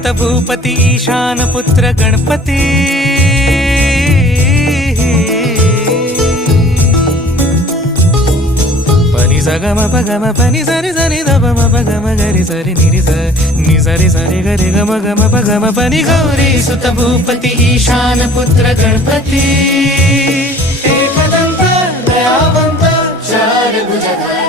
सुत भूपती ईशान पुत्र गणपती पनि सगम पगम पनि सरि सरि ध म पगम गरि सरि नि सरि सरि गरि गम गम पगम पनि गौरी सुत भूपती ईशान पुत्र गणपती एकदंत दयावंत चार भुजधारी